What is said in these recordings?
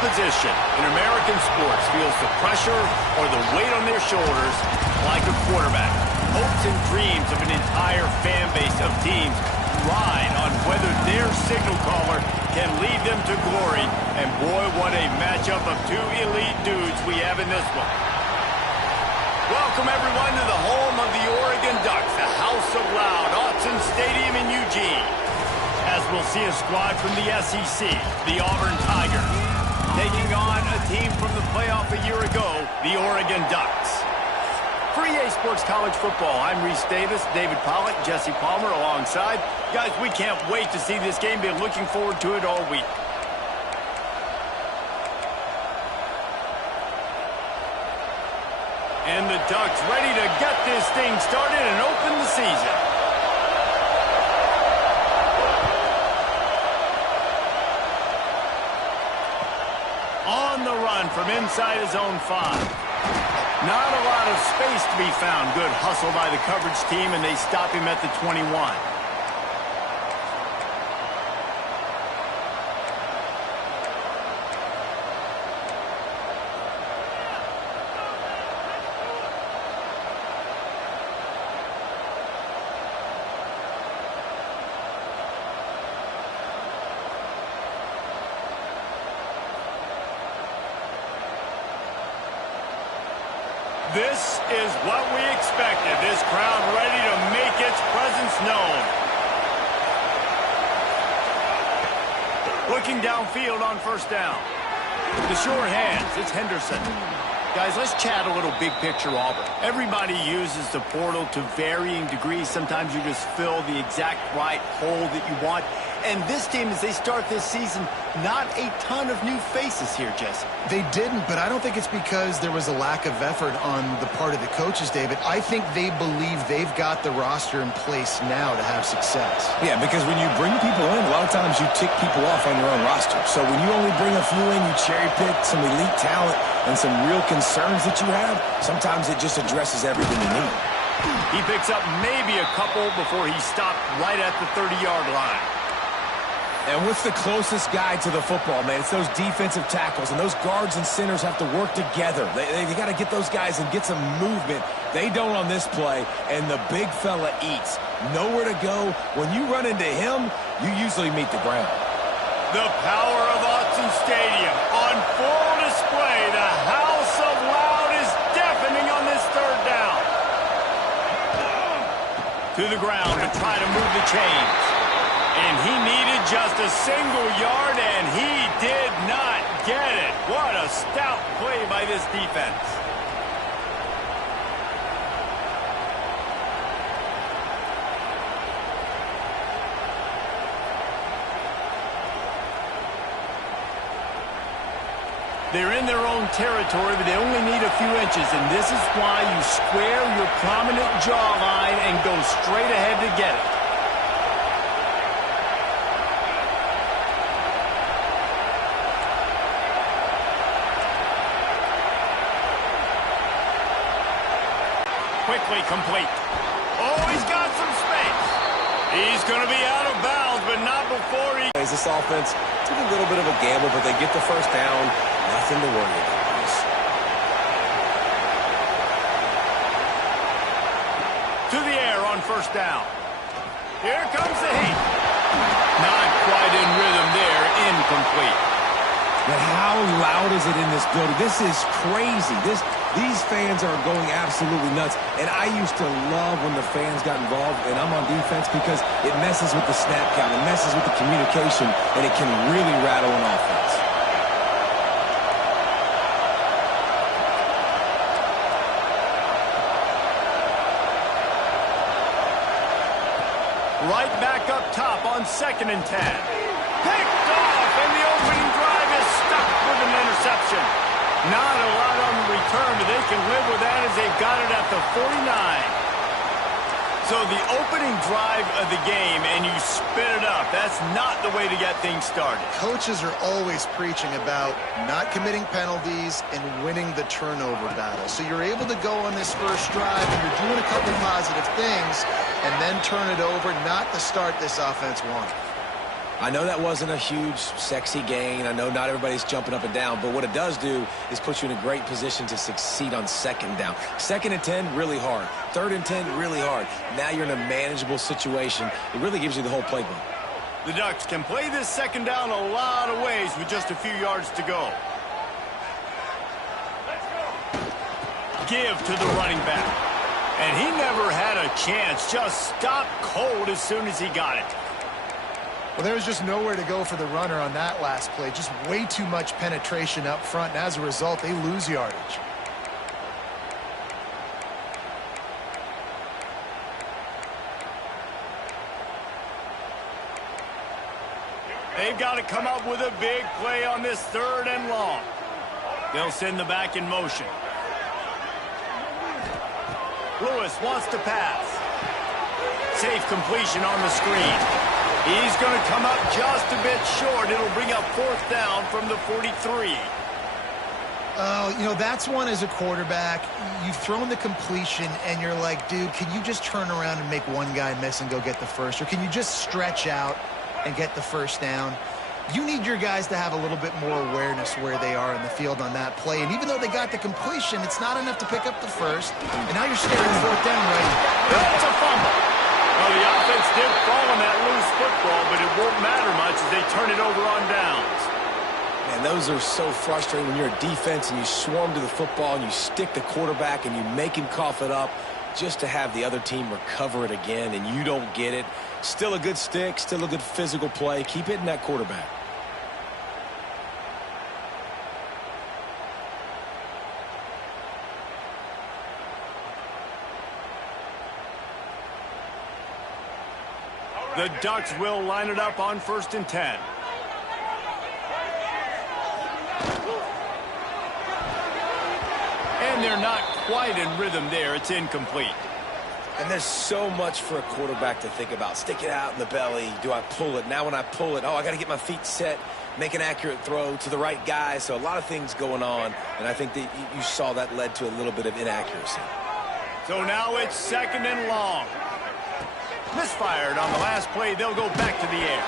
position in American sports feels the pressure or the weight on their shoulders like a quarterback. Hopes and dreams of an entire fan base of teams ride on whether their signal caller can lead them to glory. And boy, what a matchup of two elite dudes we have in this one. Welcome, everyone, to the home of the Oregon Ducks, the House of Loud, Autzen Stadium in Eugene. As we'll see a squad from the SEC, the Auburn Tigers, taking on a team from the playoff a year ago, the Oregon Ducks. For EA Sports College Football, I'm Reese Davis, David Pollock, Jesse Palmer alongside. Guys, we can't wait to see this game. Been looking forward to it all week. And the Ducks ready to get this thing started and open the season. On the run from inside his own 5. Not a lot of space to be found. Good hustle by the coverage team, and they stop him at the 21. This is what we expected. This crowd ready to make its presence known. Looking downfield on first down. The short hands, it's Henderson. Guys, let's chat a little big picture Auburn. Everybody uses the portal to varying degrees. Sometimes you just fill the exact right hole that you want. And this team, as they start this season, not a ton of new faces here, Jesse. They didn't, but I don't think it's because there was a lack of effort on the part of the coaches, David. I think they believe they've got the roster in place now to have success. Yeah, because when you bring people in, a lot of times you tick people off on your own roster. So when you only bring a few in, you cherry-pick some elite talent and some real concerns that you have, sometimes it just addresses everything you need. He picks up maybe a couple before he stopped right at the 30-yard line. And what's the closest guy to the football, man? It's those defensive tackles, and those guards and centers have to work together. They got to get those guys and get some movement. They don't on this play, and the big fella eats. Nowhere to go. When you run into him, you usually meet the ground. The power of Autzen Stadium on full display. The House of Loud is deafening on this third down. To the ground to try to move the chains. And he needed just a single yard, and he did not get it. What a stout play by this defense. They're in their own territory, but they only need a few inches, and this is why you square your prominent jawline and go straight ahead to get it. Quickly complete. Oh, he's got some space. He's going to be out of bounds, but not before he... This offense took a little bit of a gamble, but they get the first down. Nothing to worry about. To the air on first down. Here comes the heat. Not quite in rhythm there. Incomplete. But how loud is it in this building? This is crazy. These fans are going absolutely nuts. And I used to love when the fans got involved, and I'm on defense because it messes with the snap count. It messes with the communication, and it can really rattle an offense. Right back up top on 2nd and 10. Picked off, and the opening drive is stuck with an interception. Not a lot on the return, but they can live with that as they've got it at the 49. So the opening drive of the game, and you spit it up. That's not the way to get things started. Coaches are always preaching about not committing penalties and winning the turnover battle. So you're able to go on this first drive, and you're doing a couple positive things, and then turn it over, not the start this offense wanted. I know that wasn't a huge, sexy gain. I know not everybody's jumping up and down, but what it does do is put you in a great position to succeed on second down. 2nd and 10, really hard. 3rd and 10, really hard. Now you're in a manageable situation. It really gives you the whole playbook. The Ducks can play this 2nd down a lot of ways with just a few yards to go. Give to the running back. And he never had a chance. Just stopped cold as soon as he got it. Well, there was just nowhere to go for the runner on that last play. Just way too much penetration up front, and as a result, they lose yardage. They've got to come up with a big play on this 3rd and long. They'll send the back in motion. Lewis wants to pass. Safe completion on the screen. He's going to come up just a bit short. It'll bring up 4th down from the 43. Oh, you know, that's one as a quarterback. You've thrown the completion, and you're like, dude, can you just turn around and make one guy miss and go get the first? Or can you just stretch out and get the 1st down? You need your guys to have a little bit more awareness where they are in the field on that play. And even though they got the completion, it's not enough to pick up the 1st. And now you're staring 4th down, right? That's a fumble. Well, the offense did fall on that loose football, but it won't matter much as they turn it over on downs. Man, those are so frustrating when you're a defense and you swarm to the football and you stick the quarterback and you make him cough it up just to have the other team recover it again and you don't get it. Still a good stick, still a good physical play. Keep hitting that quarterback. The Ducks will line it up on 1st and 10. And they're not quite in rhythm there. It's incomplete. And there's so much for a quarterback to think about. Stick it out in the belly. Do I pull it? Now when I pull it, I got to get my feet set, make an accurate throw to the right guy. So a lot of things going on, and I think that you saw that led to a little bit of inaccuracy. So now it's 2nd and long. Misfired on the last play. They'll go back to the air.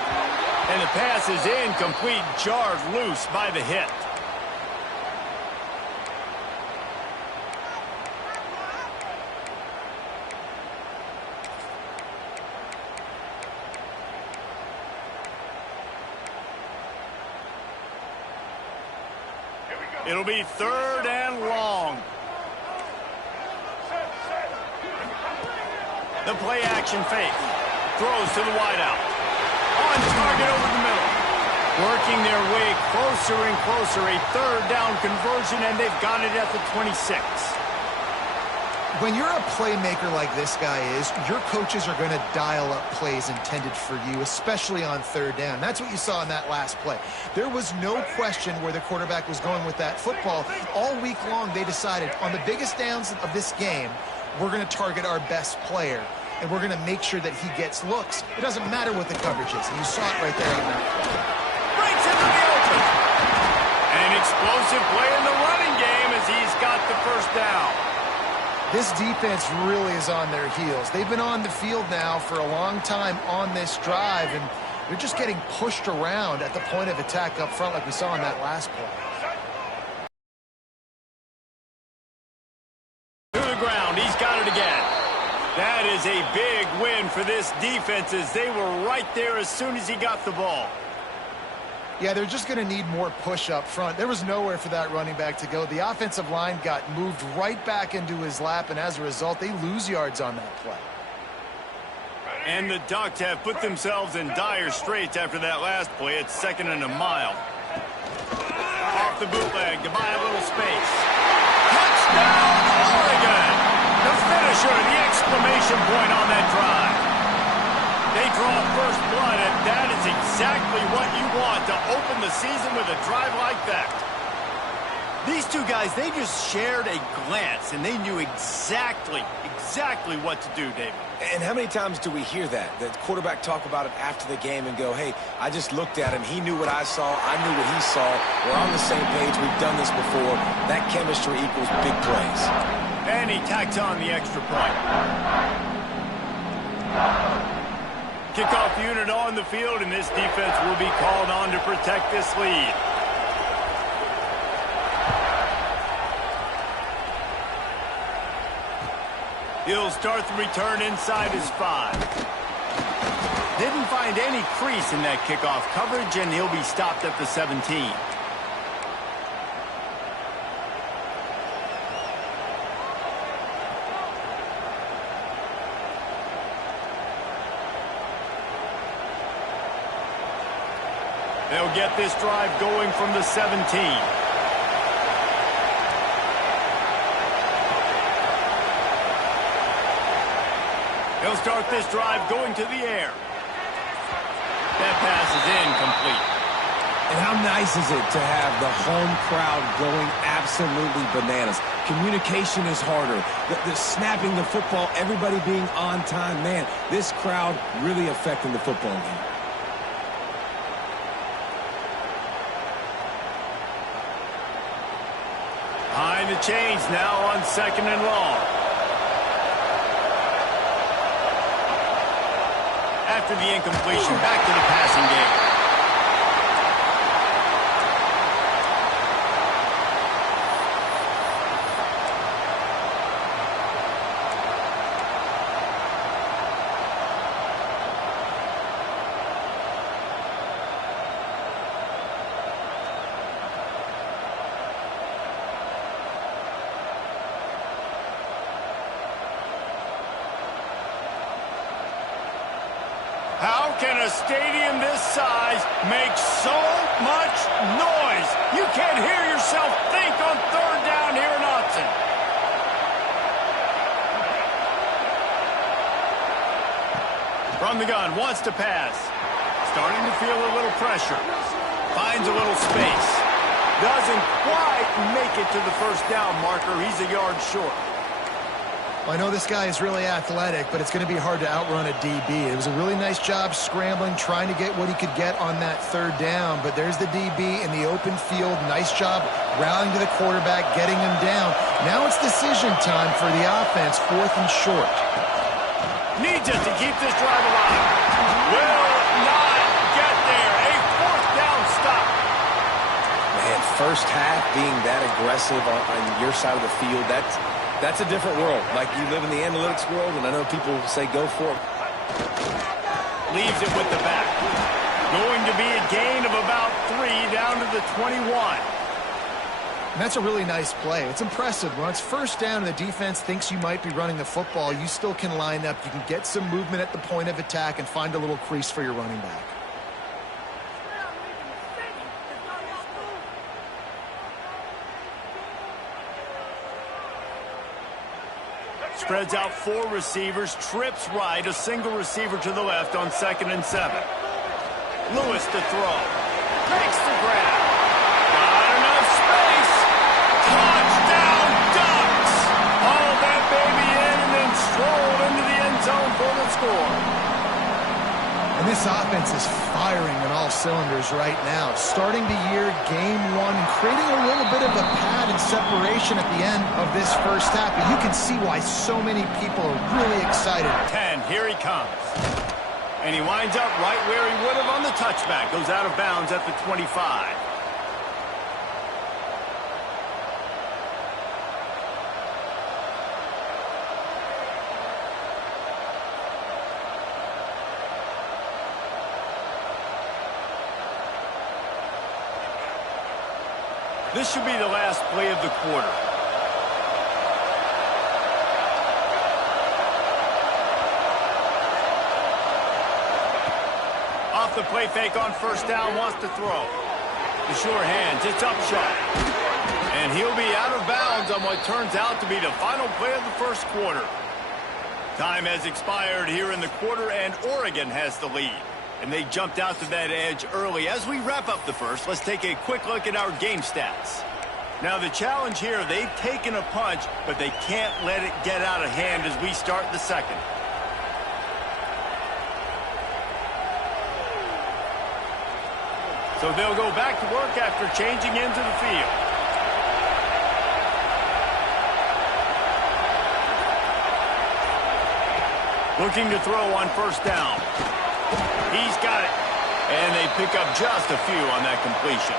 And the pass is incomplete, jarred loose by the hit. It'll be 3rd and long. The play action fake. Throws to the wideout. On target over the middle. Working their way closer and closer. A 3rd down conversion, and they've got it at the 26. When you're a playmaker like this guy is, your coaches are going to dial up plays intended for you, especially on 3rd down. That's what you saw in that last play. There was no question where the quarterback was going with that football. All week long, they decided on the biggest downs of this game, we're going to target our best player, and we're going to make sure that he gets looks. It doesn't matter what the coverage is, and you saw it right there on that play. Breaks into the open. An explosive play in the running game as he's got the 1st down. This defense really is on their heels. They've been on the field now for a long time on this drive, and they're just getting pushed around at the point of attack up front like we saw in that last play. He's got it again. That is a big win for this defense as they were right there as soon as he got the ball. Yeah, they're just going to need more push up front. There was nowhere for that running back to go. The offensive line got moved right back into his lap, and as a result, they lose yards on that play. And the Ducks have put themselves in dire straits after that last play. It's 2nd and a mile. Off the bootleg to buy a little space. Touchdown, Oregon! The finisher, the exclamation point on that drive. They draw first blood, and that is exactly what you want to open the season with a drive like that. These two guys, they just shared a glance, and they knew exactly what to do, David. And how many times do we hear that? The quarterback talk about it after the game and go, hey, I just looked at him. He knew what I saw. I knew what he saw. We're on the same page. We've done this before. That chemistry equals big plays. And he tacks on the extra point. Kickoff unit on the field, and this defense will be called on to protect this lead. He'll start the return inside his 5. Didn't find any crease in that kickoff coverage, and he'll be stopped at the 17. They'll get this drive going from the 17. He'll start this drive going to the air. That pass is incomplete. And how nice is it to have the home crowd going absolutely bananas? Communication is harder. The snapping the football, everybody being on time. Man, this crowd really affecting the football game. Behind the chains now on 2nd and long. After the incompletion, back to the passing game. How can a stadium this size make so much noise? You can't hear yourself think on 3rd down here in Autzen. From the gun, wants to pass. Starting to feel a little pressure. Finds a little space. Doesn't quite make it to the 1st down marker. He's a yard short. Well, I know this guy is really athletic, but it's going to be hard to outrun a DB. It was a really nice job scrambling, trying to get what he could get on that 3rd down. But there's the DB in the open field. Nice job rallying to the quarterback, getting him down. Now it's decision time for the offense, 4th and short. Needs it to keep this drive alive. Will not get there. A 4th down stop. Man, first half being that aggressive on your side of the field, that's a different world. Like, you live in the analytics world, and I know people say go for it. Leaves it with the back. Going to be a gain of about 3 down to the 21. And that's a really nice play. It's impressive. When it's 1st down and the defense thinks you might be running the football, you still can line up. You can get some movement at the point of attack and find a little crease for your running back. Spreads out 4 receivers, trips right, a single receiver to the left on 2nd and 7. Lewis to throw. Makes the grab. Got enough space. Touchdown Ducks! Hauled that baby in and then strolled into the end zone for the score. And this offense is firing on all cylinders right now. Starting the year, game 1, and creating a little bit of a pad and separation at the end of this 1st half. But you can see why so many people are really excited. 10, here he comes. And he winds up right where he would have on the touchback. Goes out of bounds at the 25. This should be the last play of the quarter. Off the play fake on 1st down, wants to throw. The sure hands, it's Upshaw. And he'll be out of bounds on what turns out to be the final play of the 1st quarter. Time has expired here in the quarter, and Oregon has the lead. And they jumped out to that edge early. As we wrap up the 1st, let's take a quick look at our game stats. Now, the challenge here, they've taken a punch, but they can't let it get out of hand as we start the 2nd. So they'll go back to work after changing into the field. Looking to throw on 1st down. He's got it. And they pick up just a few on that completion.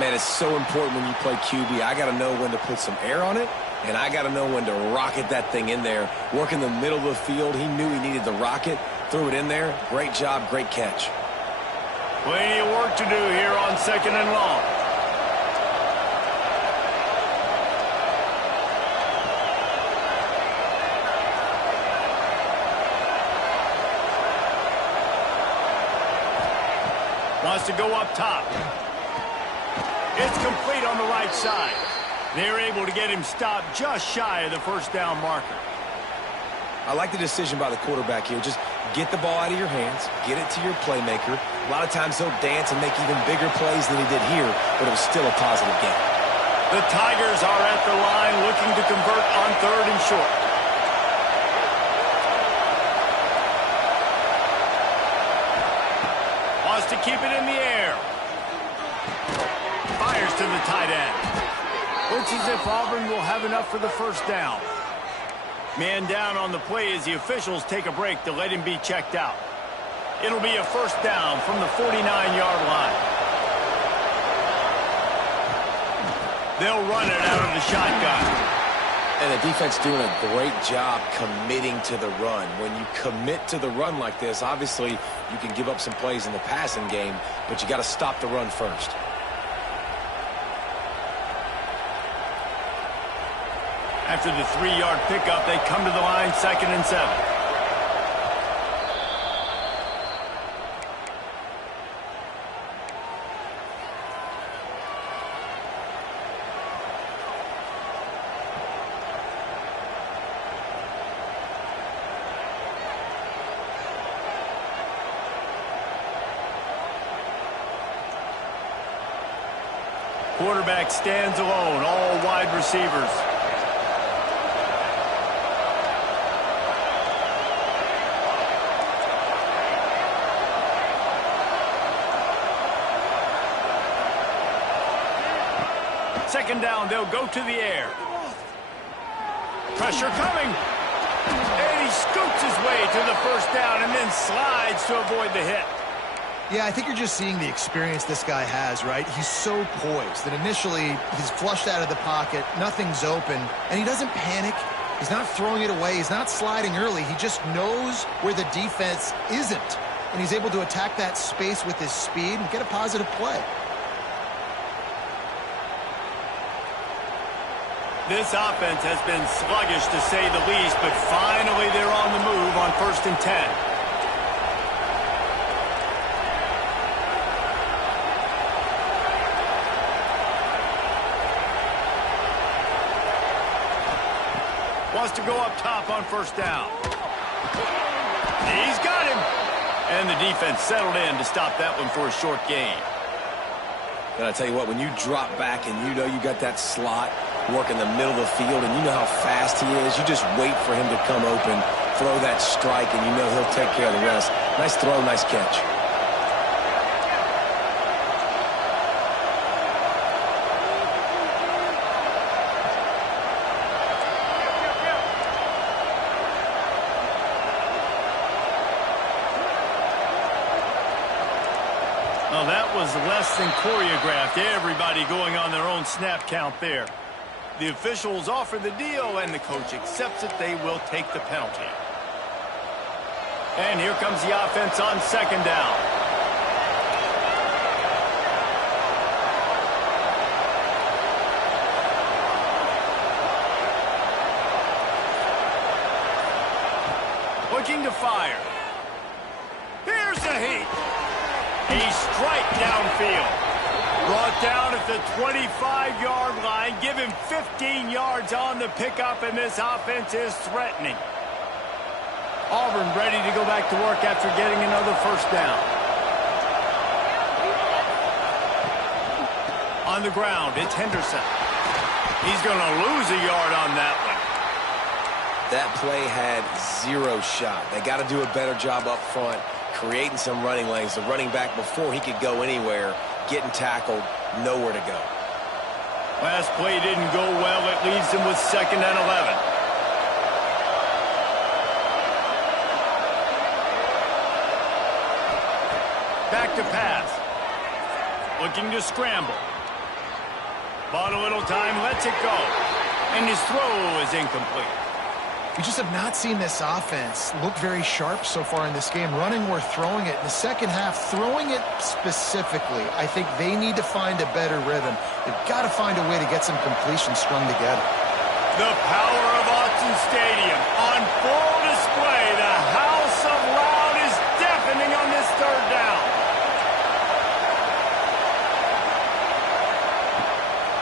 Man, it's so important when you play QB. I got to know when to put some air on it, and I got to know when to rocket that thing in there. Work in the middle of the field. He knew he needed the rocket, threw it in there. Great job, great catch. Plenty of work to do here on 2nd and long. Wants to go up top. It's complete on the right side. They're able to get him stopped just shy of the first down marker. I like the decision by the quarterback here. Just get the ball out of your hands, get it to your playmaker. A lot of times he'll dance and make even bigger plays than he did here, but it was still a positive game. The Tigers are at the line looking to convert on 3rd and short. Wants to keep it in the air. Fires to the tight end. Looks as if Auburn will have enough for the first down. Man down on the play as the officials take a break to let him be checked out. It'll be a first down from the 49-yard line. They'll run it out of the shotgun. And the defense doing a great job committing to the run. When you commit to the run like this, obviously you can give up some plays in the passing game, but you got to stop the run first. After the 3-yard pickup, they come to the line 2nd and 7. Quarterback stands alone, all wide receivers. Second down, they'll go to the air. Pressure coming. And he scoots his way to the first down and then slides to avoid the hit. Yeah, I think you're just seeing the experience this guy has, right? He's so poised that initially he's flushed out of the pocket, nothing's open, and he doesn't panic. He's not throwing it away. He's not sliding early. He just knows where the defense isn't, and he's able to attack that space with his speed and get a positive play. This offense has been sluggish to say the least, but finally they're on the move on 1st and 10. Wants to go up top on first down. He's got him. And the defense settled in to stop that one for a short gain. And I tell you what, when you drop back and you know you got that slot, work in the middle of the field, and you know how fast he is, you just wait for him to come open, throw that strike, and you know he'll take care of the rest. Nice throw, nice catch. Well, that was less than choreographed. Everybody going on their own snap count there. The officials offer the deal, and the coach accepts it. They will take the penalty. And here comes the offense on 2nd down. Looking to fire. Here's the heat. A strike downfield. Brought down at the 25-yard line. Give him 15 yards on the pickup, and this offense is threatening. Auburn ready to go back to work after getting another first down. On the ground, it's Henderson. He's going to lose a yard on that one. That play had zero shot. They got to do a better job up front, creating some running lanes. The running back, before he could go anywhere, getting tackled, nowhere to go. Last play didn't go well. It leaves them with 2nd and 11. to pass. Looking to scramble. Bought a little time, lets it go. And his throw is incomplete. We just have not seen this offense look very sharp so far in this game, running or throwing it. In the second half, throwing it specifically, I think they need to find a better rhythm. They've got to find a way to get some completions strung together. The power of Autzen Stadium on full display. The house of loud is deafening on this third down.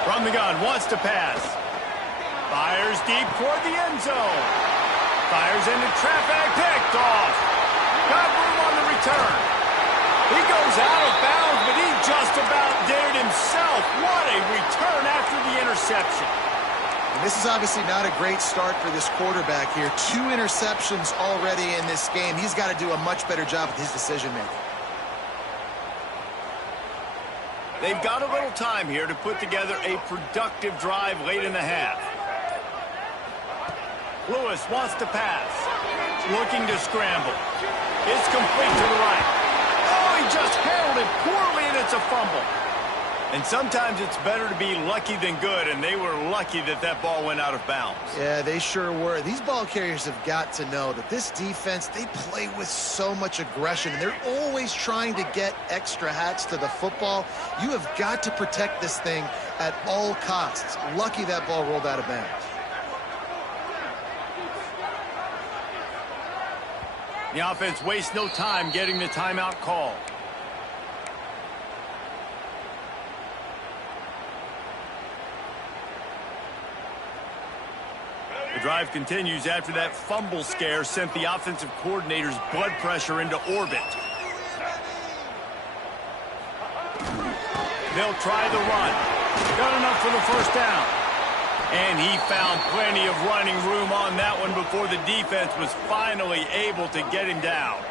From the gun, wants to pass. Fires deep toward the end zone. Fires into traffic, picked off. Got room on the return. He goes out of bounds, but he just about did it himself. What a return after the interception. And this is obviously not a great start for this quarterback here. 2 interceptions already in this game. He's got to do a much better job with his decision-making. They've got a little time here to put together a productive drive late in the half. Lewis wants to pass. Looking to scramble. It's complete to the right. Oh, he just handled it poorly, and it's a fumble. And sometimes it's better to be lucky than good, and they were lucky that that ball went out of bounds. Yeah, they sure were. These ball carriers have got to know that this defense, they play with so much aggression, and they're always trying to get extra hats to the football. You have got to protect this thing at all costs. Lucky that ball rolled out of bounds. The offense wastes no time getting the timeout call. The drive continues after that fumble scare sent the offensive coordinator's blood pressure into orbit. They'll try the run. Got enough for the first down. And he found plenty of running room on that one before the defense was finally able to get him down.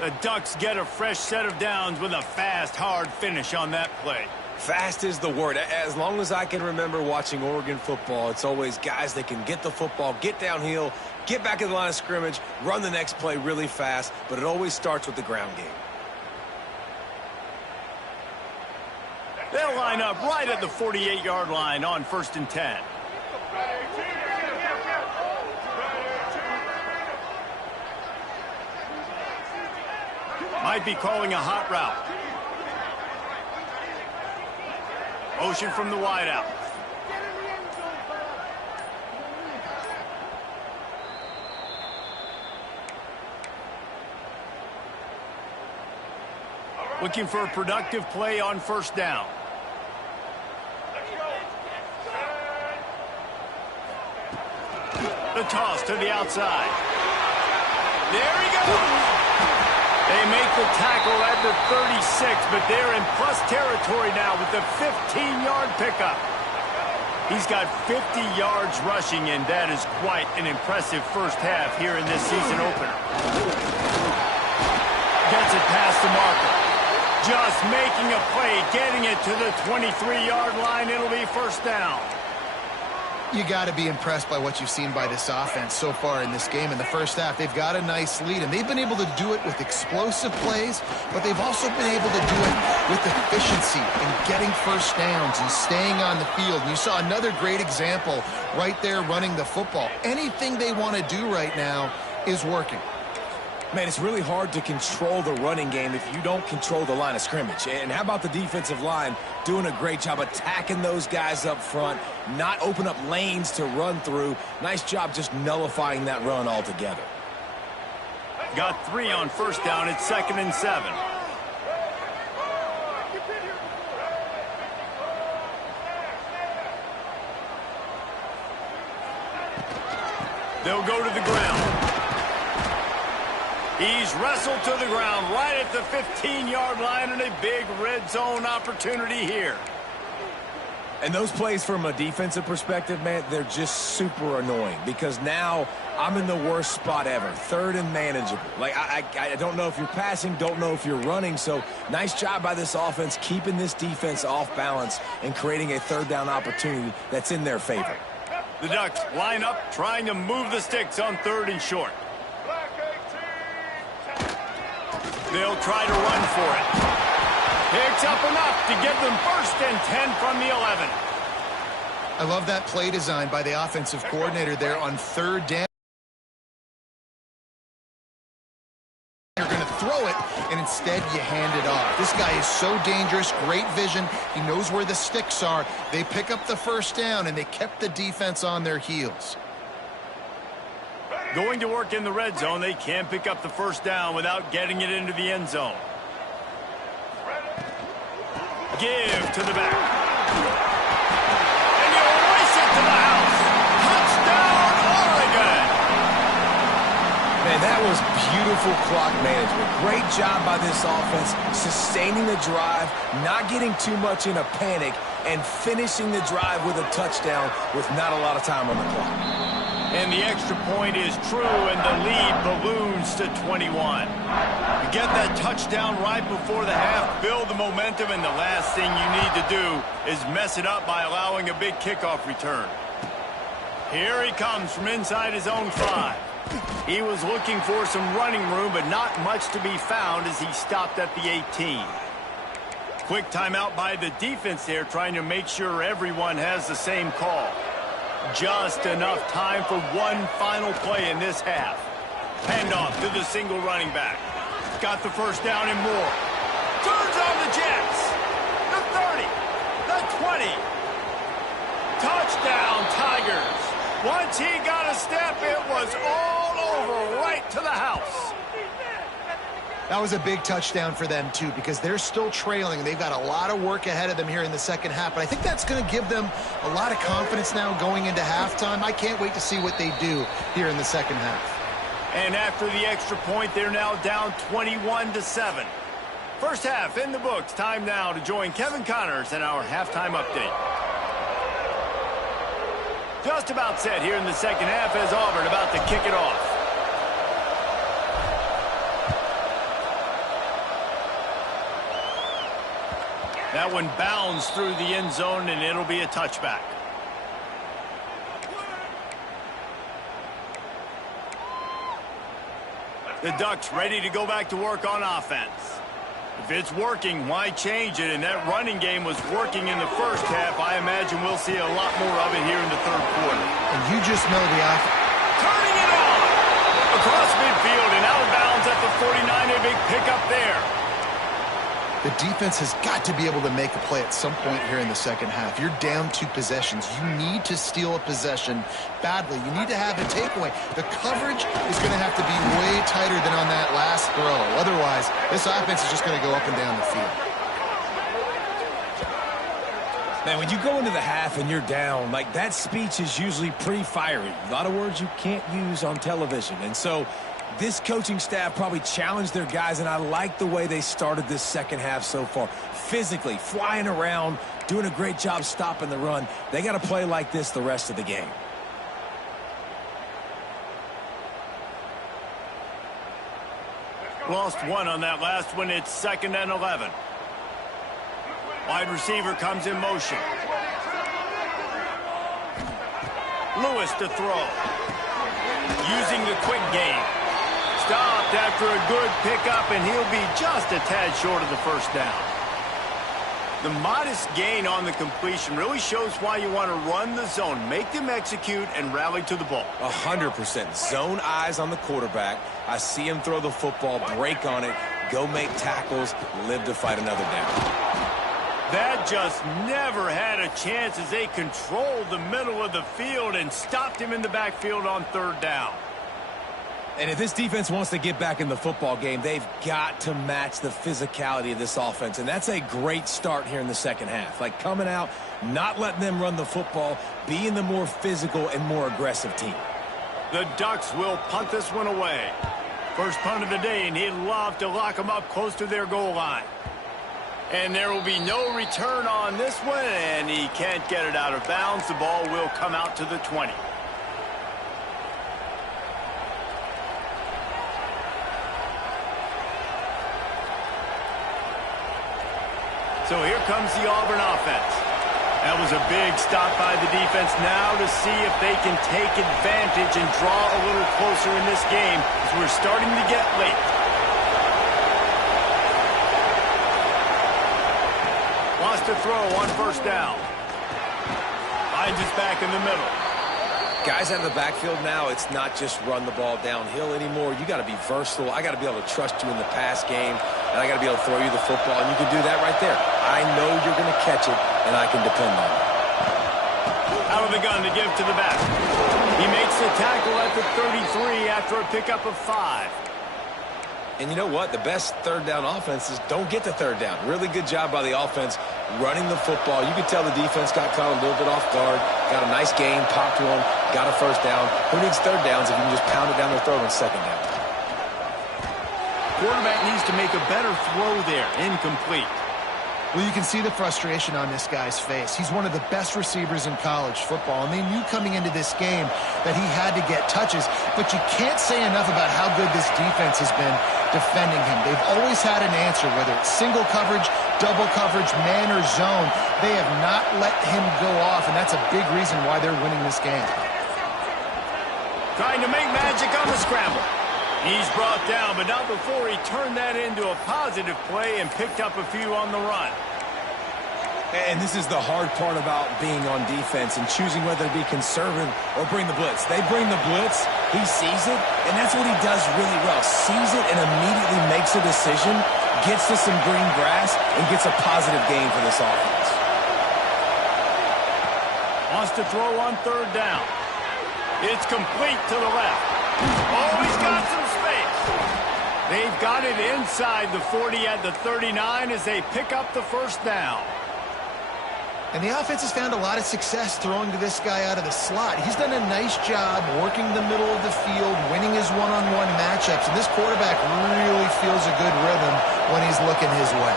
The Ducks get a fresh set of downs with a fast, hard finish on that play. Fast is the word. As long as I can remember watching Oregon football, it's always guys that can get the football, get downhill, get back in the line of scrimmage, run the next play really fast, but it always starts with the ground game. They'll line up right at the 48-yard line on 1st and 10. Might be calling a hot route. Motion from the wideout. Looking for a productive play on 1st down. The toss to the outside. There he goes. They make the tackle at the 36, but they're in plus territory now with the 15-yard pickup. He's got 50 yards rushing, and that is quite an impressive first half here in this season opener. Gets it past the marker. Just making a play, getting it to the 23-yard line. It'll be 1st down. You got to be impressed by what you've seen by this offense so far in this game. In the first half, they've got a nice lead, and they've been able to do it with explosive plays, but they've also been able to do it with efficiency and getting first downs and staying on the field. And you saw another great example right there running the football. Anything they want to do right now is working. Man, it's really hard to control the running game if you don't control the line of scrimmage. And how about the defensive line doing a great job attacking those guys up front, not open up lanes to run through. Nice job just nullifying that run altogether. Got 3 on 1st down. It's 2nd and 7. They'll go to the ground. He's wrestled to the ground right at the 15-yard line, and a big red zone opportunity here. And those plays from a defensive perspective, man, they're just super annoying because now I'm in the worst spot ever, 3rd and manageable. Like, I don't know if you're passing, don't know if you're running, so nice job by this offense keeping this defense off balance and creating a 3rd down opportunity that's in their favor. The Ducks line up, trying to move the sticks on 3rd and short. They'll try to run for it. Picks up enough to give them 1st and 10 from the 11. I love that play design by the offensive coordinator there on 3rd down. You're going to throw it, and instead you hand it off. This guy is so dangerous, great vision. He knows where the sticks are. They pick up the 1st down, and they kept the defense on their heels. Going to work in the red zone, they can't pick up the 1st down without getting it into the end zone. Give to the back. And you race it to the house. Touchdown, Oregon! Man, that was beautiful clock management. Great job by this offense, sustaining the drive, not getting too much in a panic, and finishing the drive with a touchdown with not a lot of time on the clock. And the extra point is true, and the lead balloons to 21. You get that touchdown right before the half, build the momentum, and the last thing you need to do is mess it up by allowing a big kickoff return. Here he comes from inside his own 5. He was looking for some running room, but not much to be found as he stopped at the 18. Quick timeout by the defense there, trying to make sure everyone has the same call. Just enough time for one final play in this half. Handoff to the single running back. Got the 1st down and more. Turns on the Jets. The 30. The 20. Touchdown, Tigers. Once he got a step, it was all over right to the house. That was a big touchdown for them, too, because they're still trailing. They've got a lot of work ahead of them here in the 2nd half, but I think that's going to give them a lot of confidence now going into halftime. I can't wait to see what they do here in the 2nd half. And after the extra point, they're now down 21-7. 1st half in the books. Time now to join Kevin Connors in our halftime update. Just about set here in the 2nd half as Auburn about to kick it off. That one bounds through the end zone, and it'll be a touchback. The Ducks ready to go back to work on offense. If it's working, why change it? And that running game was working in the 1st half. I imagine we'll see a lot more of it here in the 3rd quarter. And you just know the offense. Turning it on! Across midfield and out of bounds at the 49. A big pickup there. The defense has got to be able to make a play at some point here in the 2nd half. You're down 2 possessions. You need to steal a possession badly. You need to have a takeaway. The coverage is going to have to be way tighter than on that last throw. Otherwise, this offense is just going to go up and down the field. Man, when you go into the half and you're down, like, that speech is usually pretty fiery. A lot of words you can't use on television. And so this coaching staff probably challenged their guys, and I like the way they started this 2nd half so far. Physically, flying around, doing a great job stopping the run. They got to play like this the rest of the game. Lost 1 on that last one. It's 2nd and 11. Wide receiver comes in motion. Lewis to throw. Using the quick game. Stopped after a good pickup, and he'll be just a tad short of the 1st down. The modest gain on the completion really shows why you want to run the zone. Make them execute and rally to the ball. 100%. Zone eyes on the quarterback. I see him throw the football, break on it, go make tackles, live to fight another down. That just never had a chance as they controlled the middle of the field and stopped him in the backfield on 3rd down. And if this defense wants to get back in the football game, they've got to match the physicality of this offense. And that's a great start here in the 2nd half. Like, coming out, not letting them run the football, being the more physical and more aggressive team. The Ducks will punt this one away. First punt of the day, and he'd love to lock them up close to their goal line. And there will be no return on this one, and he can't get it out of bounds. The ball will come out to the 20. So here comes the Auburn offense. That was a big stop by the defense now to see if they can take advantage and draw a little closer in this game as we're starting to get late. to throw on first down. Finds his back in the middle. Guys out of the backfield now, it's not just run the ball downhill anymore. You got to be versatile. I got to be able to trust you in the pass game, and I got to be able to throw you the football, and you can do that right there. I know you're going to catch it, and I can depend on it. Out of the gun to give to the back. He makes the tackle at the 33 after a pickup of 5. And you know what? The best third down offenses don't get to third down. Really good job by the offense running the football. You could tell the defense got caught a little bit off guard. Got a nice gain, popped one, got a first down. Who needs third downs if you can just pound it down their throat on second down? Quarterback needs to make a better throw there. Incomplete. Well, you can see the frustration on this guy's face. He's one of the best receivers in college football, and they knew coming into this game that he had to get touches, but you can't say enough about how good this defense has been defending him. They've always had an answer, whether it's single coverage, double coverage, man or zone. They have not let him go off, and that's a big reason why they're winning this game. Trying to make magic on the scramble. He's brought down, but not before he turned that into a positive play and picked up a few on the run. And this is the hard part about being on defense and choosing whether to be conservative or bring the blitz. They bring the blitz, he sees it, and that's what he does really well. Sees it and immediately makes a decision, gets to some green grass, and gets a positive gain for this offense. Wants to throw on third down. It's complete to the left. Oh, he's got some space. They've got it inside the 40 at the 39 as they pick up the first down. And the offense has found a lot of success throwing to this guy out of the slot. He's done a nice job working the middle of the field, winning his one-on-one matchups, and this quarterback really feels a good rhythm when he's looking his way.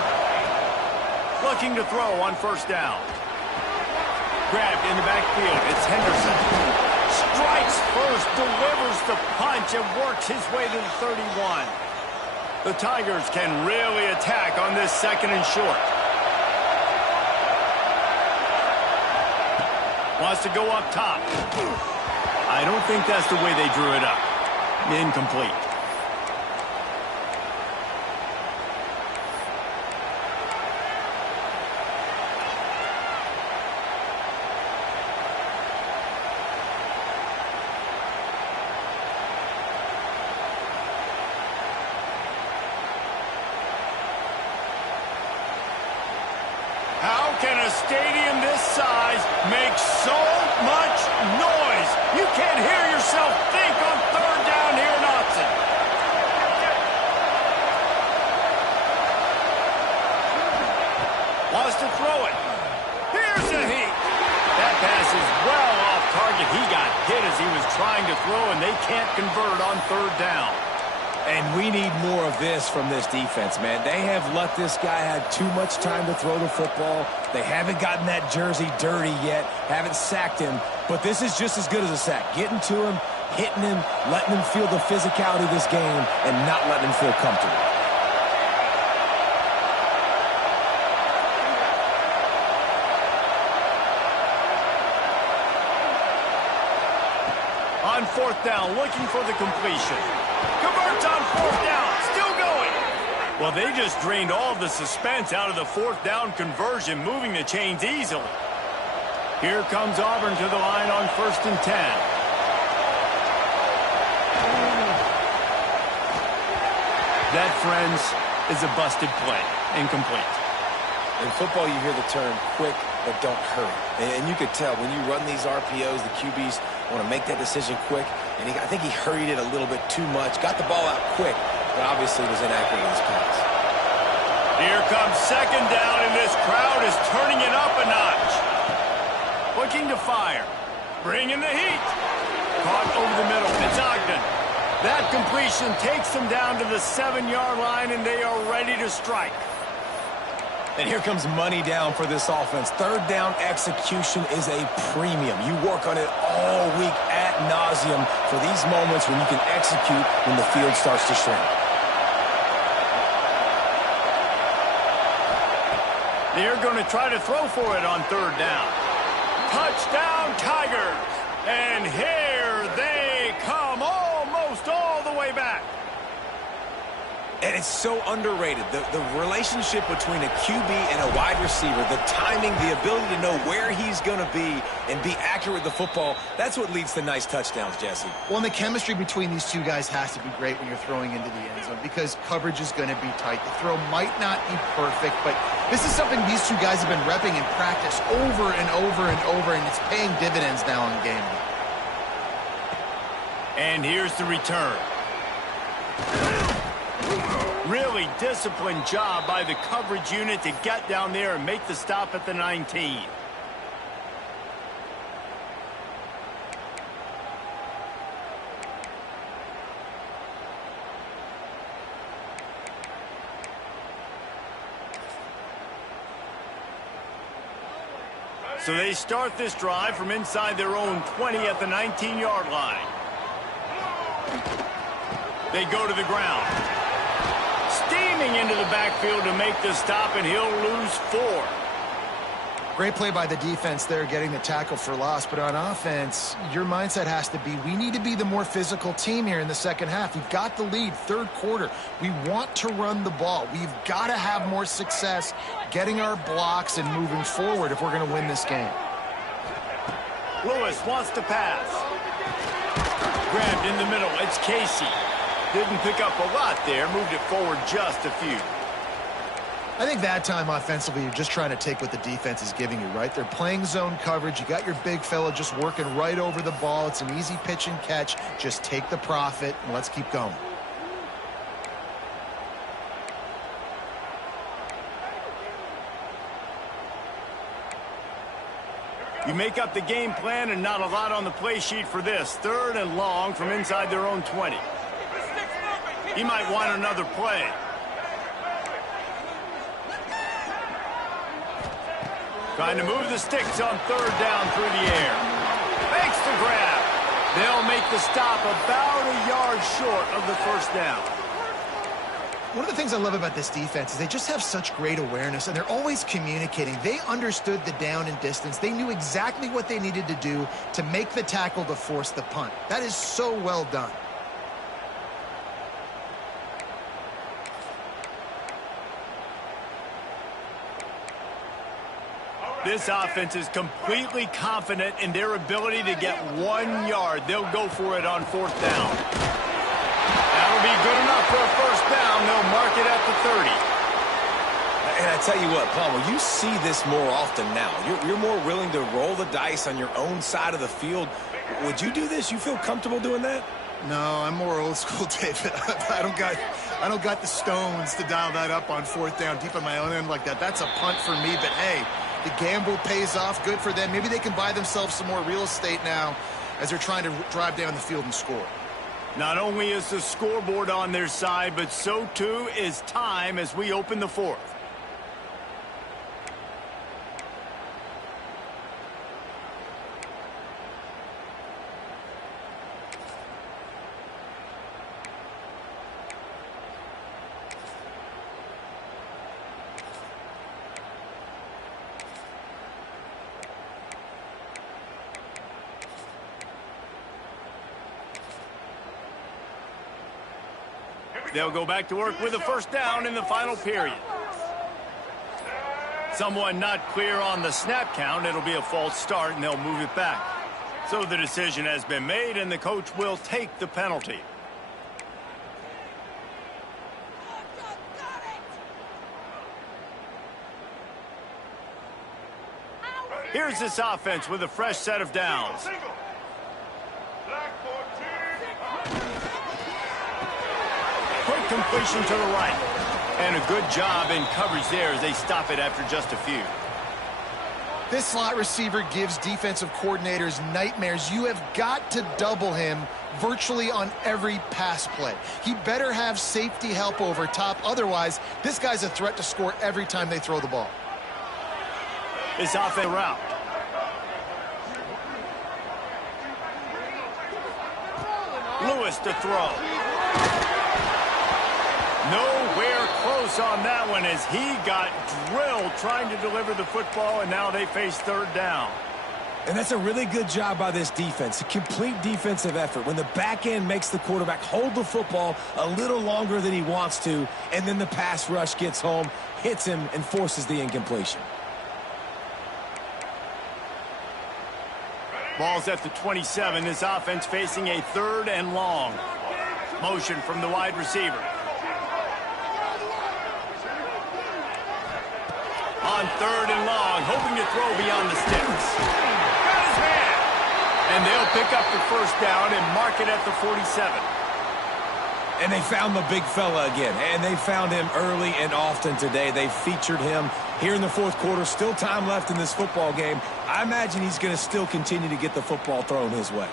Looking to throw on first down. Grabbed in the backfield. It's Henderson. Strikes first, delivers the punch, and works his way to the 31. The Tigers can really attack on this second and short. Wants to go up top. I don't think that's the way they drew it up. Incomplete. How can a stadium this size make so much noise? You can't hear yourself think on third down here in Autzen. Wants to throw it. Here's the heat. That pass is well off target. He got hit as he was trying to throw, and they can't convert on third down. And we need more of this from this defense, man. They have let this guy have too much time to throw the football. They haven't gotten that jersey dirty yet, haven't sacked him. But this is just as good as a sack. Getting to him, hitting him, letting him feel the physicality of this game, and not letting him feel comfortable. On fourth down, looking for the completion. Converts on fourth down, still going. Well, they just drained all the suspense out of the fourth down conversion, moving the chains easily. Here comes Auburn to the line on 1st and 10. That, friends, is a busted play. Incomplete. In football, you hear the term quick, but don't hurry. And you could tell when you run these RPOs, the QBs want to make that decision quick. And I think he hurried it a little bit too much. Got the ball out quick, but obviously was inaccurate in his pass. Here comes second down, and this crowd is turning it up a notch. Looking to fire. Bringing the heat. Caught over the middle. It's Ogden. That completion takes them down to the 7-yard line, and they are ready to strike. And here comes money down for this offense. Third down execution is a premium. You work on it all week ad nauseum for these moments when you can execute when the field starts to shrink. They're going to try to throw for it on third down. Touchdown, Tigers! And here they come, almost all the way back. And it's so underrated. The relationship between a QB and a wide receiver, the timing, the ability to know where he's going to be and be accurate with the football, that's what leads to nice touchdowns, Jesse. Well, and the chemistry between these two guys has to be great when you're throwing into the end zone because coverage is going to be tight. The throw might not be perfect, but this is something these two guys have been repping in practice over and over and over, and it's paying dividends now in game day. And here's the return. Really disciplined job by the coverage unit to get down there and make the stop at the 19. So they start this drive from inside their own 20 at the 19-yard line. They go to the ground. Steaming into the backfield to make the stop, and he'll lose 4. Great play by the defense there, getting the tackle for loss. But on offense, your mindset has to be, we need to be the more physical team here in the second half. We've got the lead, third quarter. We want to run the ball. We've got to have more success getting our blocks and moving forward if we're going to win this game. Lewis wants to pass. Grabbed in the middle. It's Casey. Didn't pick up a lot there. Moved it forward just a few. I think that time offensively, you're just trying to take what the defense is giving you, right? They're playing zone coverage. You got your big fella just working right over the ball. It's an easy pitch and catch. Just take the profit, and let's keep going. You make up the game plan and not a lot on the play sheet for this. 3rd and long from inside their own 20. He might want another play. Trying to move the sticks on 3rd down through the air. Makes the grab. They'll make the stop about a yard short of the first down. One of the things I love about this defense is they just have such great awareness, and they're always communicating. They understood the down and distance. They knew exactly what they needed to do to make the tackle to force the punt. That is so well done. This offense is completely confident in their ability to get 1 yard. They'll go for it on 4th down. That'll be good enough for a first down. They'll mark it at the 30. And I tell you what, Palmer, you see this more often now. You're more willing to roll the dice on your own side of the field. Would you do this? You feel comfortable doing that? No, I'm more old school, David. I don't got the stones to dial that up on 4th down deep on my own end like that. That's a punt for me, but hey, the gamble pays off. Good for them. Maybe they can buy themselves some more real estate now as they're trying to drive down the field and score. Not only is the scoreboard on their side, but so too is time as we open the 4th. They'll go back to work with a first down in the final period. Someone not clear on the snap count. It'll be a false start, and they'll move it back. So the decision has been made, and the coach will take the penalty. Here's this offense with a fresh set of downs. Quick completion to the right. And a good job in coverage there as they stop it after just a few. This slot receiver gives defensive coordinators nightmares. You have got to double him virtually on every pass play. He better have safety help over top. Otherwise, this guy's a threat to score every time they throw the ball. This offensive route. Lewis to throw. Nowhere close on that one as he got drilled trying to deliver the football, and now they face 3rd down. And that's a really good job by this defense, a complete defensive effort. When the back end makes the quarterback hold the football a little longer than he wants to, and then the pass rush gets home, hits him, and forces the incompletion. Ball's at the 27. This offense facing a 3rd and long. Motion from the wide receiver. On 3rd and long, hoping to throw beyond the sticks. Got his hand. And they'll pick up the first down and mark it at the 47. And they found the big fella again, and they found him early and often today. They featured him here in the 4th quarter. Still time left in this football game. I imagine he's going to still continue to get the football thrown his way.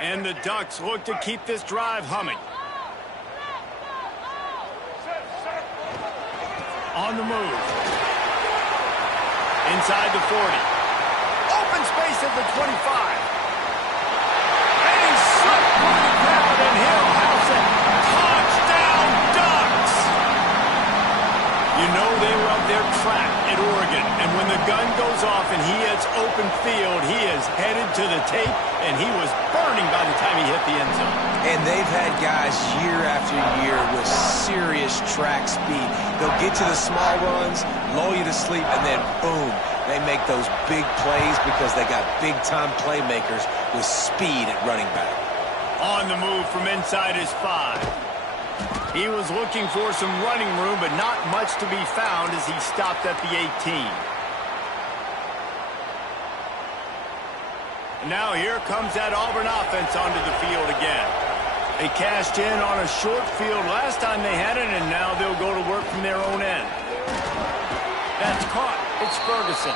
And the Ducks look to keep this drive humming. On the move. Inside the 40. Open space at the 25. And he's slipped by the crowd, and he'll house it. Touchdown, Ducks! You know they love their track at Oregon, and when the gun goes off and he hits open field, he is headed to the tape, and he was burning by the time he hit the end zone. And they've had guys year after year with serious track speed. They'll get to the small runs, lull you to sleep, and then boom, they make those big plays because they got big-time playmakers with speed at running back. On the move from inside his 5. He was looking for some running room, but not much to be found as he stopped at the 18. And now here comes that Auburn offense onto the field again. They cashed in on a short field last time they had it, and now they'll go to work from their own end. That's caught. It's Ferguson.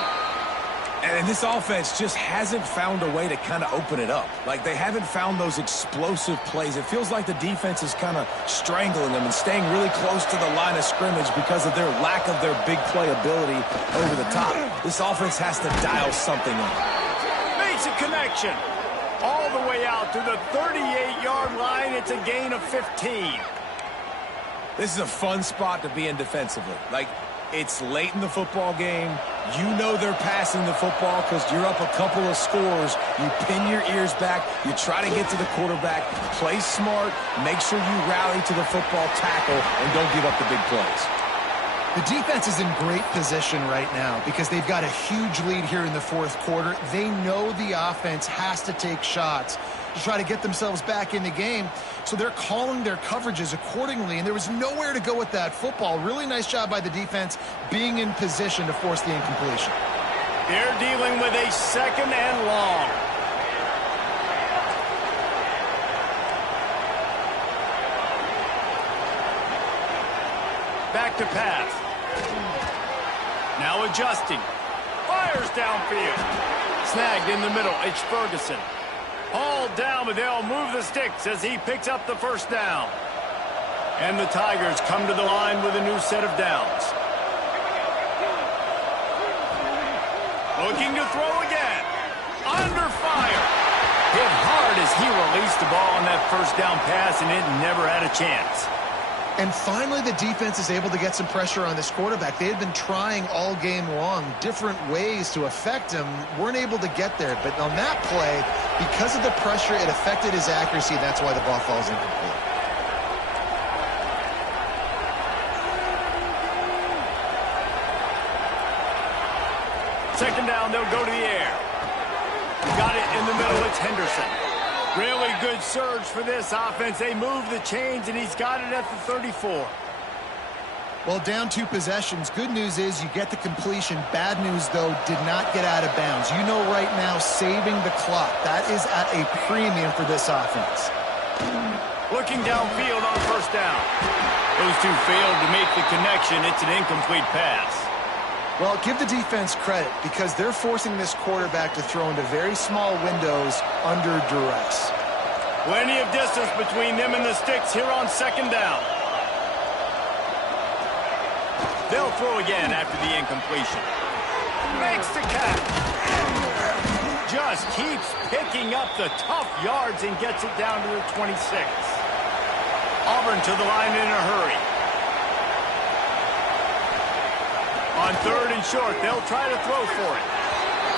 And this offense just hasn't found a way to kind of open it up. Like, they haven't found those explosive plays. It feels like the defense is kind of strangling them and staying really close to the line of scrimmage because of their lack of their big play ability over the top. This offense has to dial something up. Makes a connection. All the way out to the 38-yard line. It's a gain of 15. This is a fun spot to be in defensively. Like, it's late in the football game. You know they're passing the football because you're up a couple of scores. You pin your ears back. You try to get to the quarterback. Play smart. Make sure you rally to the football tackle and don't give up the big plays. The defense is in great position right now because they've got a huge lead here in the 4th quarter. They know the offense has to take shots to try to get themselves back in the game. So they're calling their coverages accordingly, and there was nowhere to go with that football. Really nice job by the defense being in position to force the incompletion. They're dealing with a 2nd and long. Back to pass. Now adjusting. Fires downfield. Snagged in the middle. It's Ferguson. Hauled down, but they'll move the sticks as he picks up the first down. And the Tigers come to the line with a new set of downs. Looking to throw again. Under fire. Hit hard as he released the ball on that first down pass, and it never had a chance. And finally, the defense is able to get some pressure on this quarterback. They had been trying all game long different ways to affect him. Weren't able to get there. But on that play, because of the pressure, it affected his accuracy. That's why the ball falls incomplete. Second down, they'll go to the air. Got it in the middle. It's Henderson. Really good surge for this offense. They move the chains, and he's got it at the 34. Well, down 2 possessions. Good news is you get the completion. Bad news, though, did not get out of bounds. You know right now, saving the clock. That is at a premium for this offense. Looking downfield on first down. Those two failed to make the connection. It's an incomplete pass. Well, give the defense credit because they're forcing this quarterback to throw into very small windows under duress. Plenty of distance between them and the sticks here on second down. They'll throw again after the incompletion. Makes the catch. Just keeps picking up the tough yards and gets it down to the 26. Auburn to the line in a hurry. On 3rd and short, they'll try to throw for it.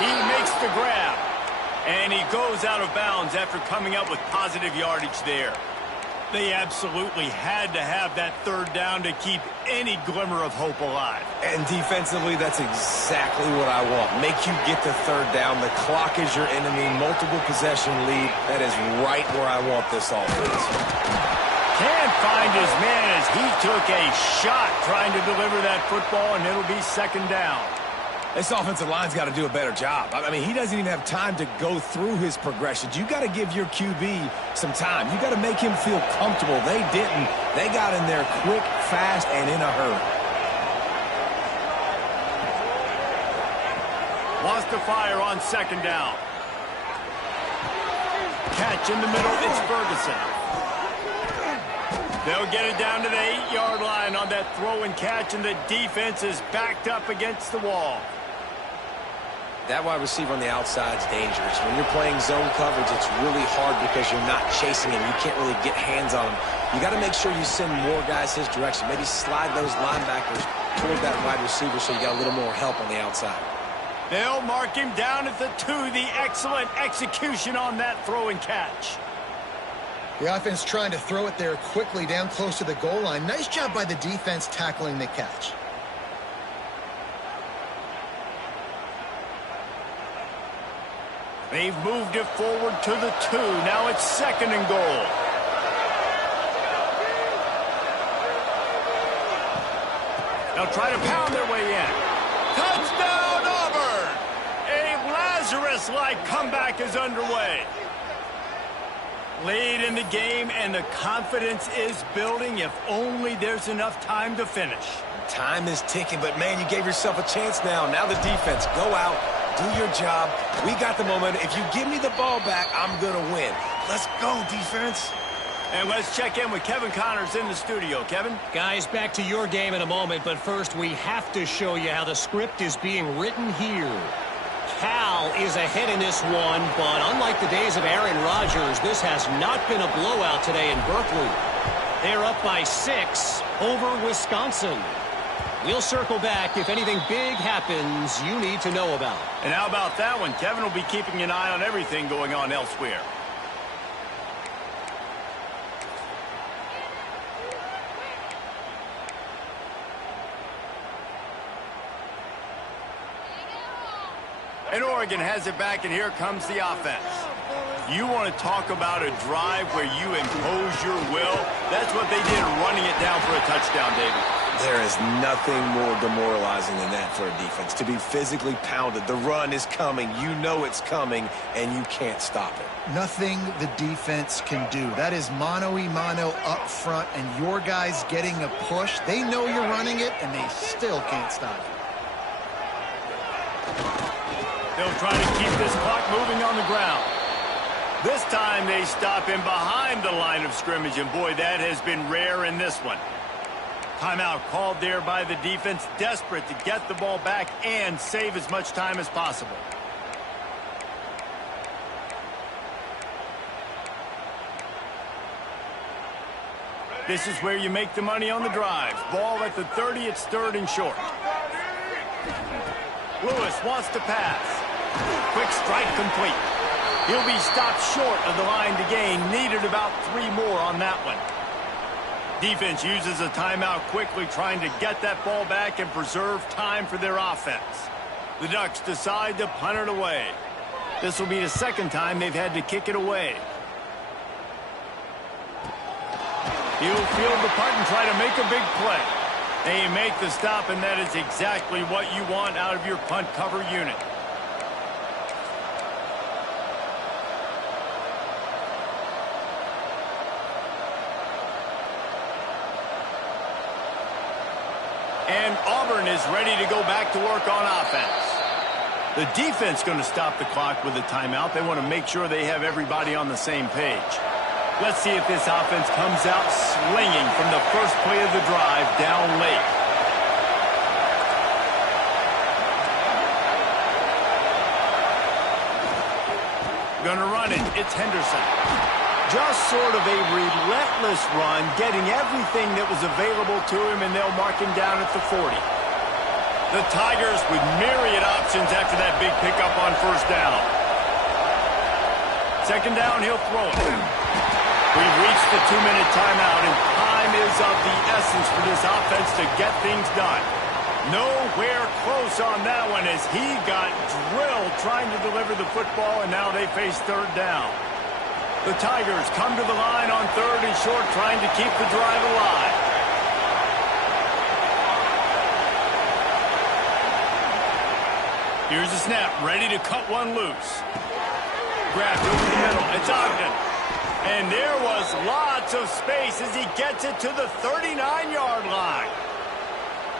He makes the grab. And he goes out of bounds after coming up with positive yardage there. They absolutely had to have that 3rd down to keep any glimmer of hope alive. And defensively, that's exactly what I want. Make you get the 3rd down. The clock is your enemy. Multiple possession lead. That is right where I want this offense. Can't find his man as he took a shot trying to deliver that football, and it'll be 2nd down. This offensive line's got to do a better job. I mean, he doesn't even have time to go through his progressions. You got to give your QB some time. You got to make him feel comfortable. They didn't. They got in there quick, fast, and in a hurry. Wants to fire on 2nd down. Catch in the middle, it's Ferguson. They'll get it down to the 8-yard line on that throw and catch, and the defense is backed up against the wall. That wide receiver on the outside is dangerous. When you're playing zone coverage, it's really hard because you're not chasing him. You can't really get hands on him. You got to make sure you send more guys his direction. Maybe slide those linebackers toward that wide receiver so you got a little more help on the outside. They'll mark him down at the 2. The excellent execution on that throw and catch. The offense trying to throw it there quickly down close to the goal line. Nice job by the defense tackling the catch. They've moved it forward to the 2. Now it's 2nd and goal. They'll try to pound their way in. Touchdown, Auburn! A Lazarus-like comeback is underway. Lead in the game, and the confidence is building if only there's enough time to finish. Time is ticking, but, man, you gave yourself a chance now. Now the defense, go out, do your job. We got the momentum. If you give me the ball back, I'm going to win. Let's go, defense. And let's check in with Kevin Connors in the studio. Kevin? Guys, back to your game in a moment, but first we have to show you how the script is being written here. Cal is ahead in this one, but unlike the days of Aaron Rodgers, this has not been a blowout today in Berkeley. They're up by 6 over Wisconsin. We'll circle back if anything big happens you need to know about. And how about that one? Kevin will be keeping an eye on everything going on elsewhere. And Oregon has it back, and here comes the offense. You want to talk about a drive where you impose your will? That's what they did, running it down for a touchdown, David. There is nothing more demoralizing than that for a defense, to be physically pounded. The run is coming. You know it's coming, and you can't stop it. Nothing the defense can do. That is mano-a-mano up front, and your guys getting a push. They know you're running it, and they still can't stop it. They'll try to keep this clock moving on the ground. This time they stop him behind the line of scrimmage, and boy, that has been rare in this one. Timeout called there by the defense, desperate to get the ball back and save as much time as possible. This is where you make the money on the drive. Ball at the 30, it's 3rd and short. Lewis wants to pass. Quick strike complete. He'll be stopped short of the line to gain. Needed about 3 more on that one. Defense uses a timeout quickly, trying to get that ball back and preserve time for their offense. The Ducks decide to punt it away. This will be the 2nd time they've had to kick it away. He'll field the punt and try to make a big play. They make the stop, and that is exactly what you want out of your punt cover unit. And Auburn is ready to go back to work on offense. The defense going to stop the clock with a timeout. They want to make sure they have everybody on the same page. Let's see if this offense comes out swinging from the first play of the drive down late. Gonna run it. It's Henderson. Just sort of a relentless run, getting everything that was available to him, and they'll mark him down at the 40. The Tigers with myriad options after that big pickup on first down. Second down, he'll throw it. We've reached the 2-minute timeout, and time is of the essence for this offense to get things done. Nowhere close on that one as he got drilled trying to deliver the football, and now they face third down. The Tigers come to the line on third and short, trying to keep the drive alive. Here's the snap, ready to cut one loose. Grabbed over the middle, it's Ogden. And there was lots of space as he gets it to the 39-yard line.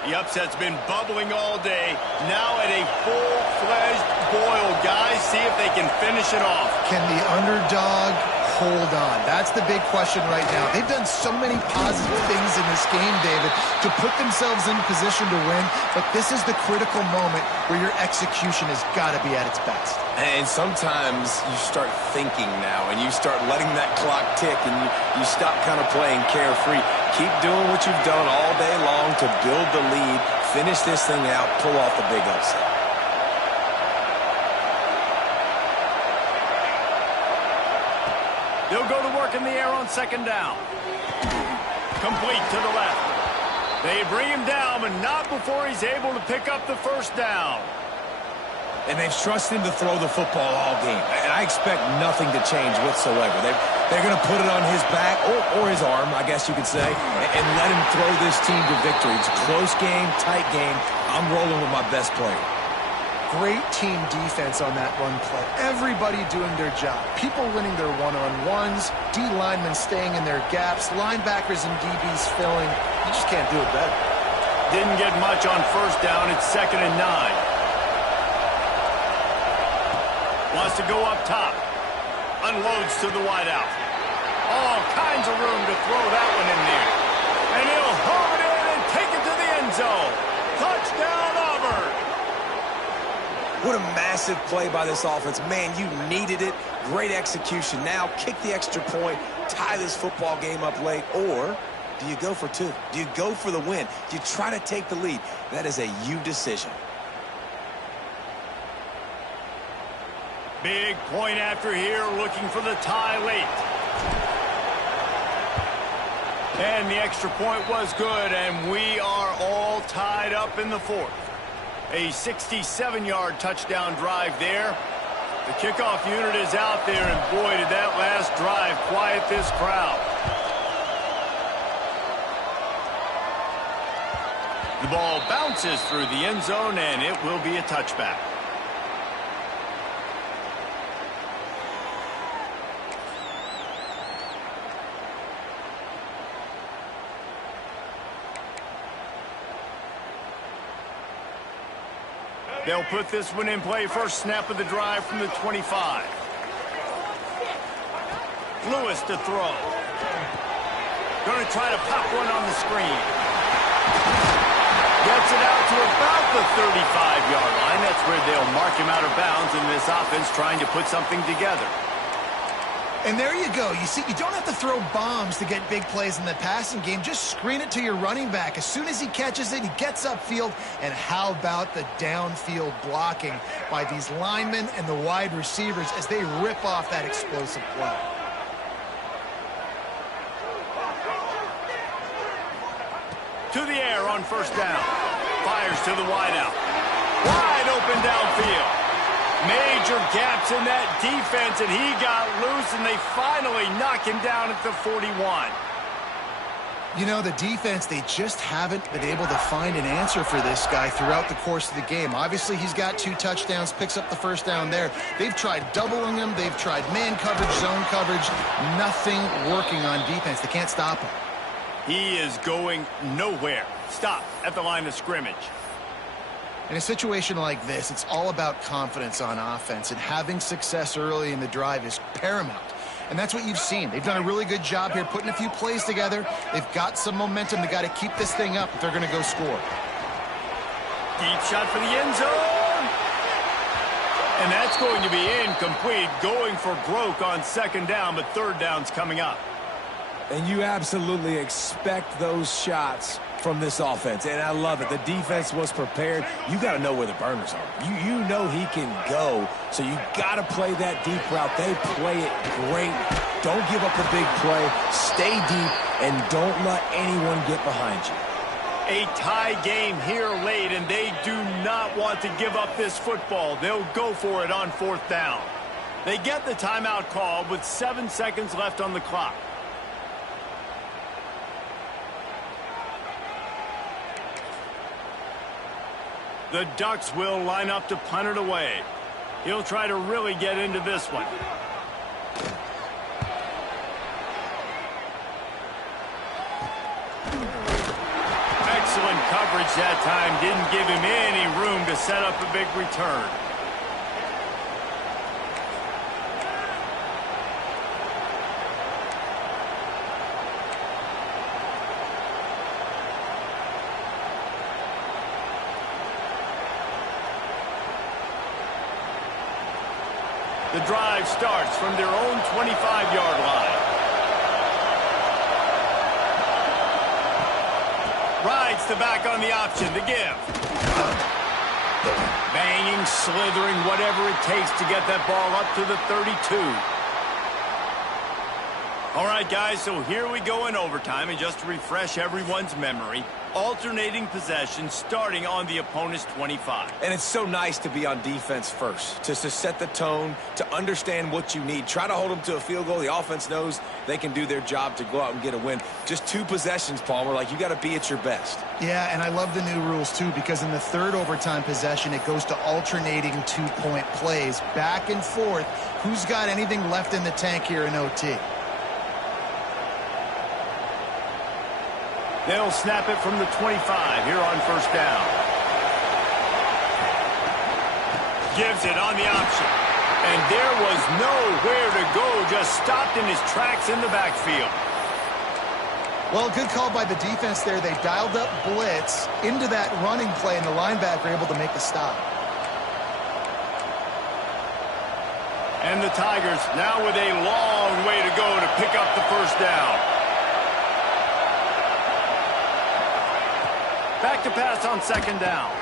The upset's been bubbling all day. Now at a full-fledged boil. Guys, see if they can finish it off. Can the underdog hold on? That's the big question right now. They've done so many positive things in this game, David, to put themselves in position to win, but this is the critical moment where your execution has got to be at its best. And sometimes you start thinking now, and you start letting that clock tick, and you stop kind of playing carefree. Keep doing what you've done all day long to build the lead, finish this thing out, pull off the big upset. They'll go to work in the air on second down. Complete to the left. They bring him down, but not before he's able to pick up the first down. And they've trusted him to throw the football all game. And I expect nothing to change whatsoever. They're going to put it on his back, or his arm, I guess you could say, and let him throw this team to victory. It's a close game, tight game. I'm rolling with my best player. Great team defense on that run play. Everybody doing their job. People winning their one-on-ones, D linemen staying in their gaps, linebackers and DBs filling. You just can't do it better. Didn't get much on first down. It's 2nd and 9. Wants to go up top. Unloads to the wideout. All kinds of room to throw that one in there. And he'll home it in and take it to the end zone. Touchdown, Auburn. What a massive play by this offense. Man, you needed it. Great execution. Now kick the extra point, tie this football game up late, or do you go for two? Do you go for the win? Do you try to take the lead? That is a you decision. Big point after here, looking for the tie late. And the extra point was good, and we are all tied up in the fourth. A 67-yard touchdown drive there. The kickoff unit is out there, and boy, did that last drive quiet this crowd. The ball bounces through the end zone, and it will be a touchback. They'll put this one in play. First snap of the drive from the 25. Lewis to throw. Going to try to pop one on the screen. Gets it out to about the 35-yard line. That's where they'll mark him out of bounds in this offense trying to put something together. And there you go. You see, you don't have to throw bombs to get big plays in the passing game. Just screen it to your running back. As soon as he catches it, he gets upfield. And how about the downfield blocking by these linemen and the wide receivers as they rip off that explosive play. To the air on first down. Fires to the wideout. Wide open downfield. Major gaps in that defense, and he got loose, and they finally knock him down at the 41. You know, the defense, they just haven't been able to find an answer for this guy throughout the course of the game. Obviously, he's got 2 touchdowns, picks up the first down there. They've tried doubling him. They've tried man coverage, zone coverage. Nothing working on defense. They can't stop him. He is going nowhere. Stop at the line of scrimmage. In a situation like this, it's all about confidence on offense, and having success early in the drive is paramount. And that's what you've seen. They've done a really good job here putting a few plays together. They've got some momentum. They've got to keep this thing up if they're going to go score. Deep shot for the end zone. And that's going to be incomplete, going for broke on second down, but third down's coming up. And you absolutely expect those shots from this offense, and I love it. The defense was prepared. You got to know where the burners are. You know he can go, so you got to play that deep route. They play it great. Don't give up the big play. Stay deep, and don't let anyone get behind you. A tie game here late, and they do not want to give up this football. They'll go for it on 4th down. They get the timeout call with 7 seconds left on the clock. The Ducks will line up to punt it away. He'll try to really get into this one. Excellent coverage that time. Didn't give him any room to set up a big return. The drive starts from their own 25-yard line. Rides the back on the option to give. Banging, slithering, whatever it takes to get that ball up to the 32. All right, guys, so here we go in overtime, and just to refresh everyone's memory, alternating possession starting on the opponent's 25. And it's so nice to be on defense first, just to set the tone, to understand what you need. Try to hold them to a field goal. The offense knows they can do their job to go out and get a win. Just 2 possessions, Palmer. Like, you got to be at your best. Yeah, and I love the new rules, too, because in the 3rd overtime possession, it goes to alternating 2-point plays. Back and forth. Who's got anything left in the tank here in OT? They'll snap it from the 25 here on 1st down. Gives it on the option. And there was nowhere to go, just stopped in his tracks in the backfield. Well, good call by the defense there. They dialed up blitz into that running play, and the linebacker able to make the stop. And the Tigers now with a long way to go to pick up the 1st down. Back to pass on 2nd down.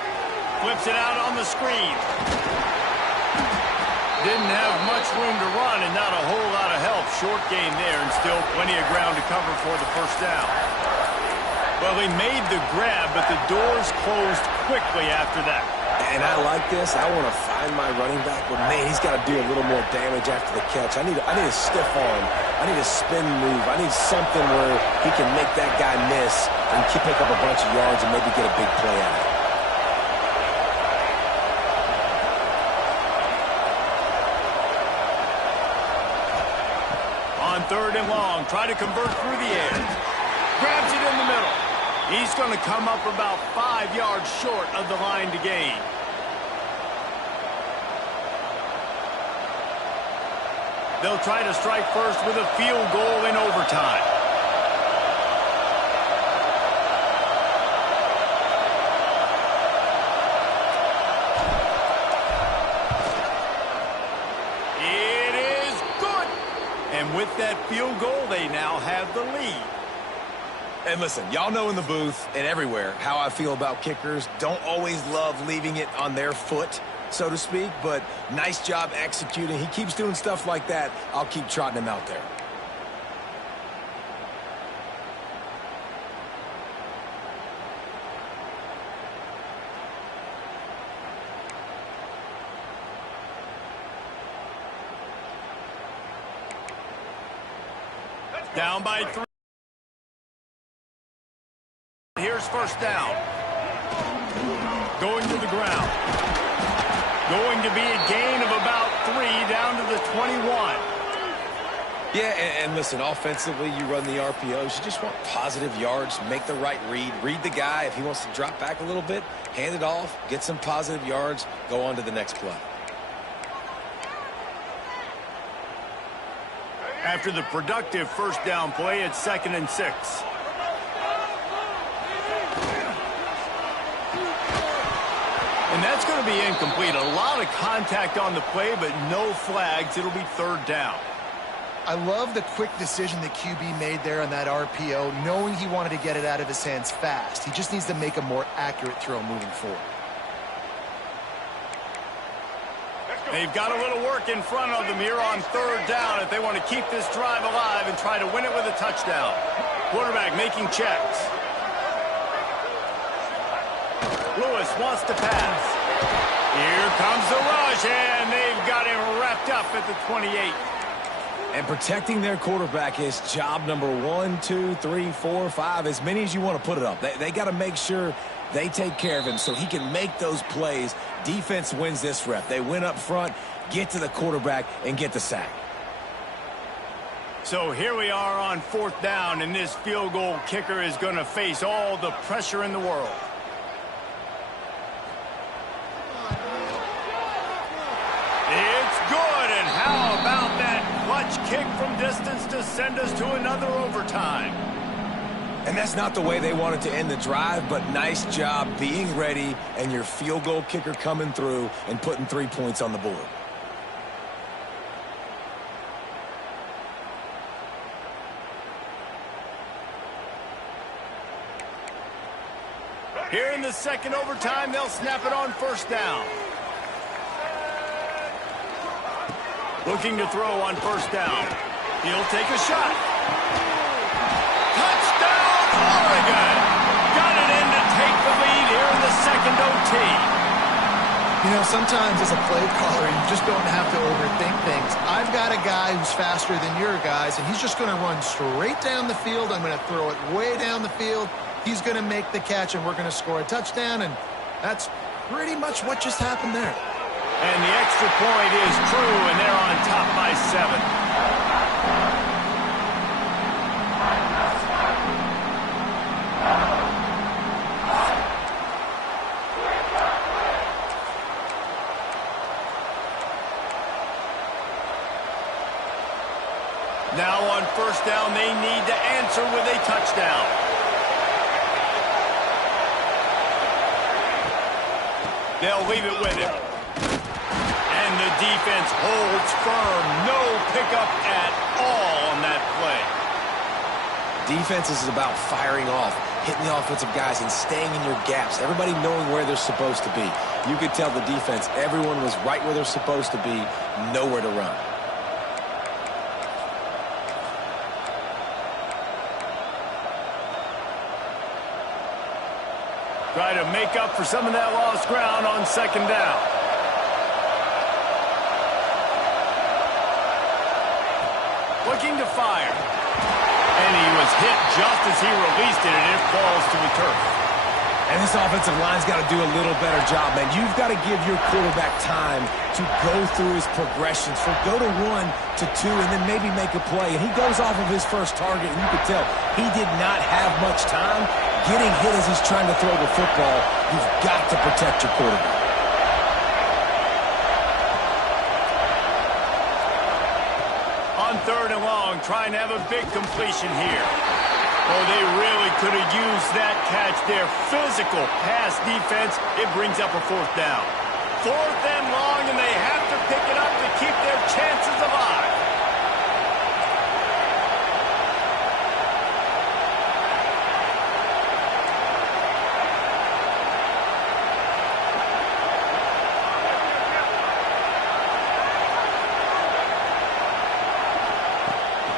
Flips it out on the screen. Didn't have much room to run and not a whole lot of help. Short gain there and still plenty of ground to cover for the 1st down. Well, he made the grab, but the doors closed quickly after that. And I like this. I want to find my running back, but, man, he's got to do a little more damage after the catch. I need a stiff arm. I need a spin move. I need something where he can make that guy miss and pick up a bunch of yards and maybe get a big play out of it. On 3rd and long, try to convert through the air. Grabs it in the middle. He's going to come up about 5 yards short of the line to gain. They'll try to strike first with a field goal in overtime. It is good. And with that field goal, they now have the lead. And listen, y'all know in the booth and everywhere how I feel about kickers. Don't always love leaving it on their foot, so to speak, but nice job executing. He keeps doing stuff like that. I'll keep trotting him out there. Down by 3. Here's 1st down. Going to the ground. Going to be a gain of about 3 down to the 21. Yeah, and listen, offensively, you run the RPOs. You just want positive yards, make the right read. Read the guy. If he wants to drop back a little bit, hand it off, get some positive yards, go on to the next play. After the productive 1st down play, it's 2nd and 6. And that's going to be incomplete. A lot of contact on the play, but no flags. It'll be 3rd down. I love the quick decision that QB made there on that RPO, knowing he wanted to get it out of his hands fast. He just needs to make a more accurate throw moving forward. They've got a little work in front of them here on third down if they want to keep this drive alive and try to win it with a touchdown. Quarterback making checks. Lewis wants to pass. Here comes the rush, and they've got him wrapped up at the 28. And protecting their quarterback is job number 1, 2, 3, 4, 5, as many as you want to put it up. They got to make sure they take care of him so he can make those plays. Defense wins this rep. They win up front, get to the quarterback, and get the sack. So here we are on fourth down, and this field goal kicker is going to face all the pressure in the world. It's good, and how about that clutch kick from distance to send us to another overtime? And that's not the way they wanted to end the drive, but nice job being ready and your field goal kicker coming through and putting 3 points on the board. Here in the second overtime, they'll snap it on first down. Looking to throw on first down. He'll take a shot. Touchdown, Oregon! Got it in to take the lead here in the second OT. You know, sometimes as a play caller, you just don't have to overthink things. I've got a guy who's faster than your guys, and he's just going to run straight down the field. I'm going to throw it way down the field. He's going to make the catch, and we're going to score a touchdown, and that's pretty much what just happened there. And the extra point is true, and they're on top by 7. Now on first down, they need to answer with a touchdown. They'll leave it with him. And the defense holds firm. No pickup at all on that play. Defense is about firing off, hitting the offensive guys, and staying in your gaps. Everybody knowing where they're supposed to be. You could tell the defense, everyone was right where they're supposed to be, nowhere to run. Try to make up for some of that lost ground on second down. Looking to fire. And he was hit just as he released it, and it falls to the turf. And this offensive line's got to do a little better job, man. You've got to give your quarterback time to go through his progressions. From go to 1 to 2 and then maybe make a play. And he goes off of his first target, and you could tell he did not have much time getting hit as he's trying to throw the football. You've got to protect your quarterback. On third and long, trying to have a big completion here. Oh, they really could have used that catch. Their physical pass defense, it brings up a fourth down. Fourth and long, and they have to pick it up to keep their chances alive.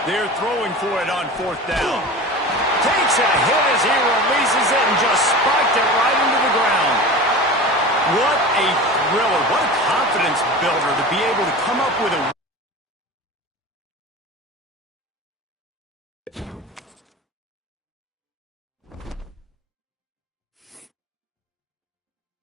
They're throwing for it on fourth down. Takes a hit as he releases it and just spiked it right into the ground. What a thriller. What a confidence builder to be able to come up with a